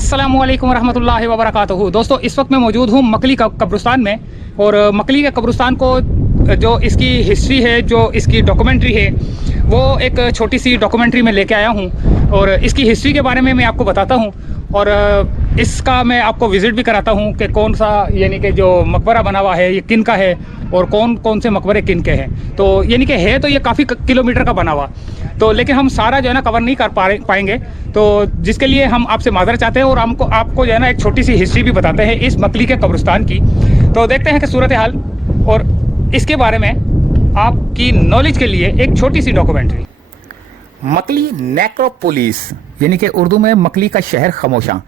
अस्सलामुअलैकुम रहमतुल्लाहि व बरकातहू। दोस्तों, इस वक्त मैं मौजूद हूँ मकली का कब्रिस्तान में। और मकली के कब्रिस्तान को जो इसकी हिस्ट्री है, जो इसकी डॉक्यूमेंट्री है, वो एक छोटी सी डॉक्यूमेंट्री में लेके आया हूँ। और इसकी हिस्ट्री के बारे में मैं आपको बताता हूँ और इसका मैं आपको विज़िट भी कराता हूँ कि कौन सा यानी कि जो मकबरा बना हुआ है ये किन का है और कौन कौन से मकबरे किन के हैं। तो यानी कि है तो ये काफ़ी किलोमीटर का बना हुआ, तो लेकिन हम सारा जो है ना कवर नहीं कर पाएंगे, तो जिसके लिए हम आपसे माजरत चाहते हैं और आपको जो है ना एक छोटी सी हिस्ट्री भी बताते हैं इस मकली के कब्रिस्तान की। तो देखते हैं कि सूरत हाल और इसके बारे में आपकी नॉलेज के लिए एक छोटी सी डॉक्यूमेंट्री। मकली नेक्रोपोलिस यानी कि उर्दू में मकली का शहर खामोशा,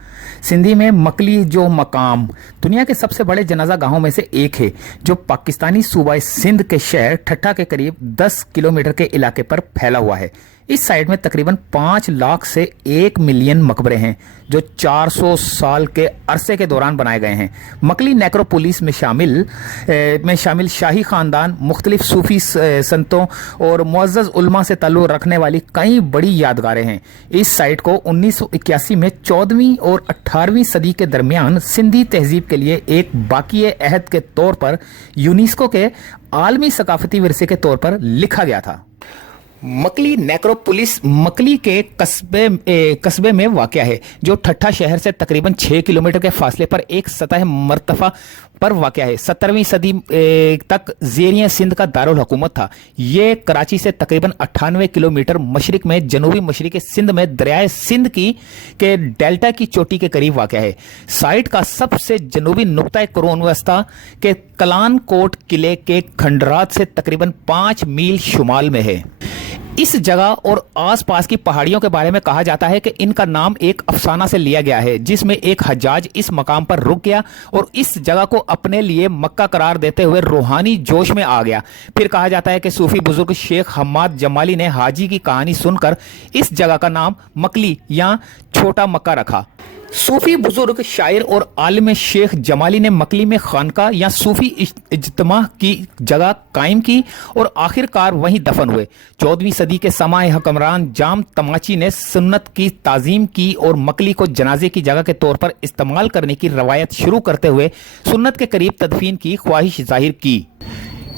सिंधी में मकली जो मकाम दुनिया के सबसे बड़े जनाजा गाहों में से एक है, जो पाकिस्तानी सूबा सिंध के शहर ठट्ठा के करीब 10 किलोमीटर के इलाके पर फैला हुआ है। इस साइड में तकरीबन 5 लाख से 1 मिलियन मकबरे हैं जो 400 साल के अरसे के दौरान बनाए गए हैं। मकली नेक्रोपोलिस में शामिल शाही खानदान, मुख्तलिफ सूफी संतों और मुअज़्ज़ज़ उलमा से ताल्लुक़ रखने वाली कई बड़ी यादगारें हैं। इस साइट को 1981 में 14वीं और 18वीं सदी के दरमियान सिंधी तहजीब के लिए एक बाकी अहद के तौर पर यूनेस्को के आलमी सकाफती विरसे के तौर पर लिखा गया था। मकली नेक्रोपोलिस मकली के कस्बे में वाक़या है, जो ठट्ठा शहर से तकरीबन 6 किलोमीटर के फासले पर एक सतह मरतफा पर वाक़या है। 17वीं सदी तक ज़ेरिया सिंध का दारुल हुकूमत था। ये कराची से तकरीबन 98 किलोमीटर मशरिक में जनूबी मशरिक सिंध में दरियाए सिंध के डेल्टा की चोटी के करीब वाक़या है। साइट का सबसे जनूबी नुक्ता कुरोन वस्ता के कलान कोट किले के खंडरात से तकरीबन 5 मील शुमाल में है। इस जगह और आसपास की पहाड़ियों के बारे में कहा जाता है कि इनका नाम एक अफसाना से लिया गया है, जिसमें एक हज्जाज इस मकाम पर रुक गया और इस जगह को अपने लिए मक्का करार देते हुए रूहानी जोश में आ गया। फिर कहा जाता है कि सूफी बुजुर्ग शेख हम्माद जमाली ने हाजी की कहानी सुनकर इस जगह का नाम मकली या छोटा मक्का रखा। सूफी बुजुर्ग शायर और आलिम शेख जमाली ने मकली में खानका या सूफी इज्तिमा की जगह कायम की और आखिरकार वहीं दफन हुए। 14वीं सदी के समाए हुक्मरान जाम तमाची ने सुन्नत की ताजीम की और मकली को जनाजे की जगह के तौर पर इस्तेमाल करने की रवायत शुरू करते हुए सुन्नत के करीब तदफीन की ख्वाहिश जाहिर की।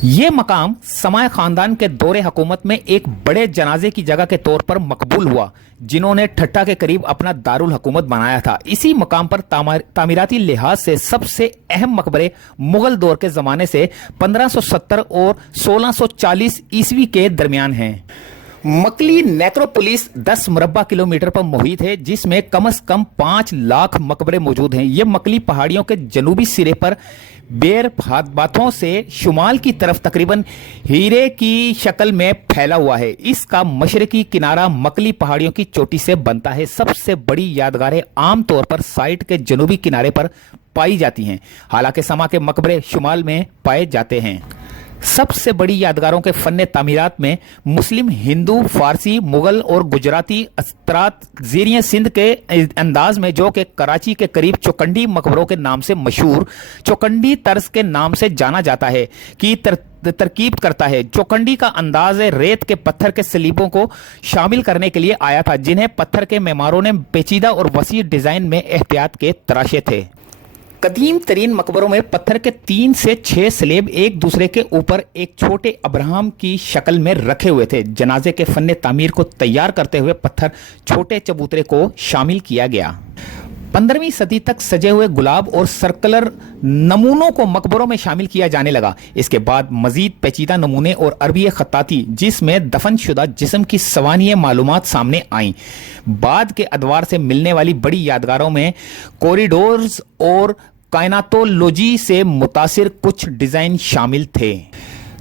ये मकाम समाए खानदान के दौरे हुकूमत में एक बड़े जनाजे की जगह के तौर पर मकबूल हुआ, जिन्होंने ठट्ठा के करीब अपना दारुल हुकूमत बनाया था। इसी मकाम पर तामीराती लिहाज से सबसे अहम मकबरे मुगल दौर के ज़माने से 1570 और 1640 ईस्वी के दरमियान हैं। मकली नेक्रोपोलिस 10 मुरब्बा किलोमीटर पर मुहित है, जिसमें कम से कम 5 लाख मकबरे मौजूद हैं। ये मकली पहाड़ियों के जनूबी सिरे पर बेर बातों से शुमाल की तरफ तकरीबन हीरे की शक्ल में फैला हुआ है। इसका मशरकी किनारा मकली पहाड़ियों की चोटी से बनता है। सबसे बड़ी यादगारें आमतौर पर साइट के जनूबी किनारे पर पाई जाती हैं, हालांकि समा के मकबरे शुमाल में पाए जाते हैं। सबसे बड़ी यादगारों के फन्ने तामीरात में मुस्लिम, हिंदू, फारसी, मुगल और गुजराती असरात ज़ेरिया सिंध के अंदाज में, जो कि कराची के करीब चौकंडी मकबरों के नाम से मशहूर चौकंडी तर्ज के नाम से जाना जाता है, की तरकीब करता है। चौकंडी का अंदाज रेत के पत्थर के सलीबों को शामिल करने के लिए आया था, जिन्हें पत्थर के मेमारों ने पेचीदा और वसी डिजाइन में एहतियात के तराशे थे। कदीम तरीन मकबरों में पत्थर के 3 से 6 स्लेब एक दूसरे के ऊपर एक छोटे अब्राहम की शक्ल में रखे हुए थे। जनाजे के फन्ने तामीर को तैयार करते हुए पत्थर छोटे चबूतरे को शामिल किया गया। 15वीं सदी तक सजे हुए गुलाब और सर्कुलर नमूनों को मकबरों में शामिल किया जाने लगा। इसके बाद मजीद पेचीदा नमूने और अरबी खत्ताती, जिसमें दफन शुदा जिस्म की सवानिय मालूमात सामने आईं। बाद के अदवार से मिलने वाली बड़ी यादगारों में कॉरिडोर्स और कायनातोलॉजी से मुतासिर कुछ डिजाइन शामिल थे।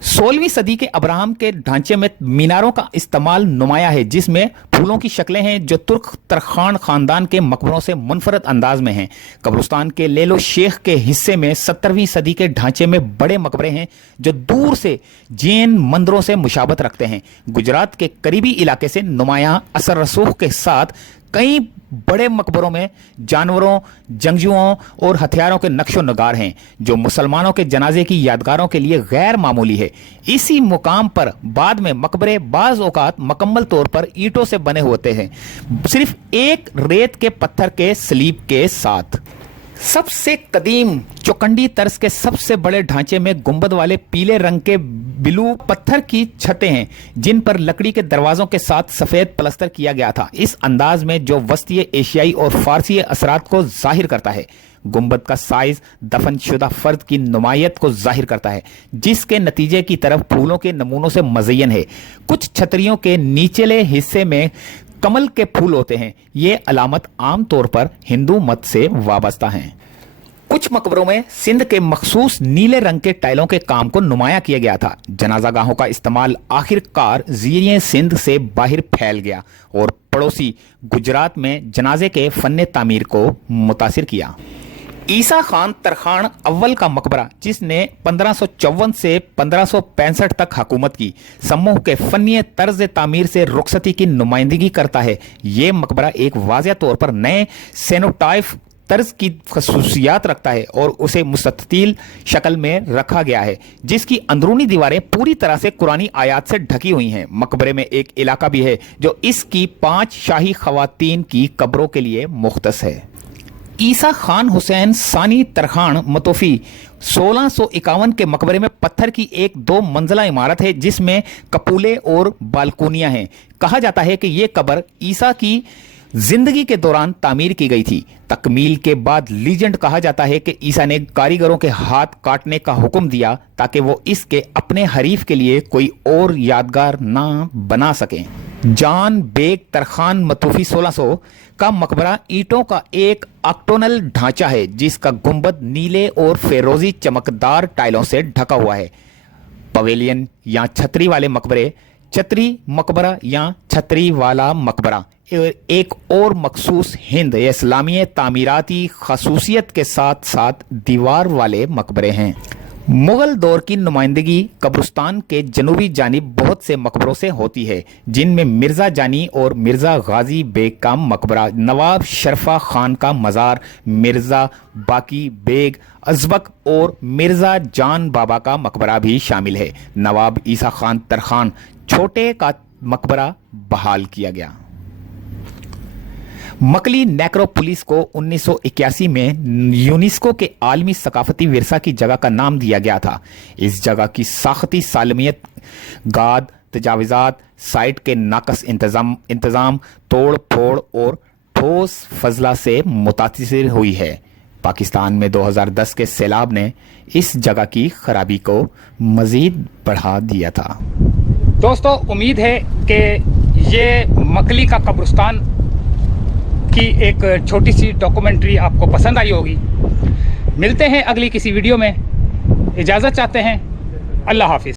16वीं सदी के अब्राहम के ढांचे में मीनारों का इस्तेमाल नुमाया है, जिसमें फूलों की शक्लें हैं जो तुर्क तरखान खानदान के मकबरों से मुनफरद अंदाज में हैं। कब्रिस्तान के लेलो शेख के हिस्से में 17वीं सदी के ढांचे में बड़े मकबरे हैं जो दूर से जैन मंदिरों से मुशाबत रखते हैं। गुजरात के करीबी इलाके से नुमाया असर रसूख के साथ कई बड़े मकबरों में जानवरों, जंगजुओं और हथियारों के नक्शो नगार हैं जो मुसलमानों के जनाजे की यादगारों के लिए गैर मामूली है। इसी मुकाम पर बाद में मकबरे बाज औकात मुकम्मल तौर पर ईंटों से बने होते हैं, सिर्फ एक रेत के पत्थर के स्लीब के साथ। सबसे कदीम चौकंडी तर्ज के सबसे बड़े ढांचे में गुंबद वाले पीले रंग के बिलू पत्थर की छतें हैं जिन पर लकड़ी के दरवाजों के साथ सफेद प्लस्तर किया गया था, इस अंदाज में जो वस्ती एशियाई और फारसी असरात को जाहिर करता है। गुंबद का साइज दफन शुदा फर्द की नुमायत को जाहिर करता है जिसके नतीजे की तरफ फूलों के नमूनों से मज़य्यन है। कुछ छतरियों के निचले हिस्से में कमल के फूल होते हैं। ये अलामत आम तौर पर हिंदू मत से वाबस्ता हैं। कुछ मकबरों में सिंध के मखसूस नीले रंग के टाइलों के काम को नुमाया किया गया था। जनाजागाहों का इस्तेमाल आखिरकार ज़रिए सिंध से बाहर फैल गया और पड़ोसी गुजरात में जनाजे के फन्ने तामीर को मुतासिर किया। ईसा खान तरखान अव्वल का मकबरा, जिसने 1554 से 1565 तक हुकूमत की, समूह के फनी तर्ज तामीर से रुखसती की नुमाइंदगी करता है। ये मकबरा एक वाज़ेह तौर पर नए सेनोटाइफ तर्ज की खसूसियात रखता है और उसे मुस्ततील शक्ल में रखा गया है जिसकी अंदरूनी दीवारें पूरी तरह से कुरानी आयात से ढकी हुई हैं। मकबरे में एक इलाका भी है जो इसकी 5 शाही खवातीन की कब्रों के लिए मुख्तस है। ईसा खान हुसैन सानी तरखान मतोफ़ी 1651 के मकबरे में पत्थर की एक 2 मंजिला इमारत है जिसमें कपूले और बालकोनियां हैं। कहा जाता है कि यह कब्र ईसा की जिंदगी के दौरान तामीर की गई थी। तकमील के बाद लीजेंड कहा जाता है कि ईसा ने कारीगरों के हाथ काटने का हुक्म दिया ताकि वो इसके अपने हरीफ के लिए कोई और यादगार ना बना सकें। जान बेग तरखान मतूफी 1600 का मकबरा ईंटों का एक ऑक्टोनल ढांचा है जिसका गुंबद नीले और फेरोजी चमकदार टाइलों से ढका हुआ है। पवेलियन या छतरी वाले मकबरे, छतरी मकबरा या छतरी वाला मकबरा एक और मखसूस हिंद इस्लामी तामीराती खसूसियत के साथ साथ दीवार वाले मकबरे हैं। मुगल दौर की नुमाइंदगी कब्रिस्तान के जनूबी जानिब बहुत से मकबरों से होती है जिनमें मिर्ज़ा जानी और मिर्ज़ा गाजी बेग का मकबरा, नवाब शरफा खान का मज़ार, मिर्ज़ा बाकी बेग अजबक और मिर्ज़ा जान बाबा का मकबरा भी शामिल है। नवाब ईसा खान तरखान छोटे का मकबरा बहाल किया गया। मकली नेक्रोपोलिस को 1981 में यूनेस्को के आलमी सकाफती विरसा की जगह का नाम दिया गया था। इस जगह की साख्ती सालमियत, गाद, तजाविज़ात, साइट के नाकस इंतज़ाम, तोड़ फोड़ और ठोस फजला से मुतासिर हुई है। पाकिस्तान में 2010 के सैलाब ने इस जगह की खराबी को मज़ीद बढ़ा दिया था। दोस्तों, उम्मीद है कि ये मकली का कब्रिस्तान की एक छोटी सी डॉक्यूमेंट्री आपको पसंद आई होगी। मिलते हैं अगली किसी वीडियो में। इजाज़त चाहते हैं। अल्लाह हाफिज़।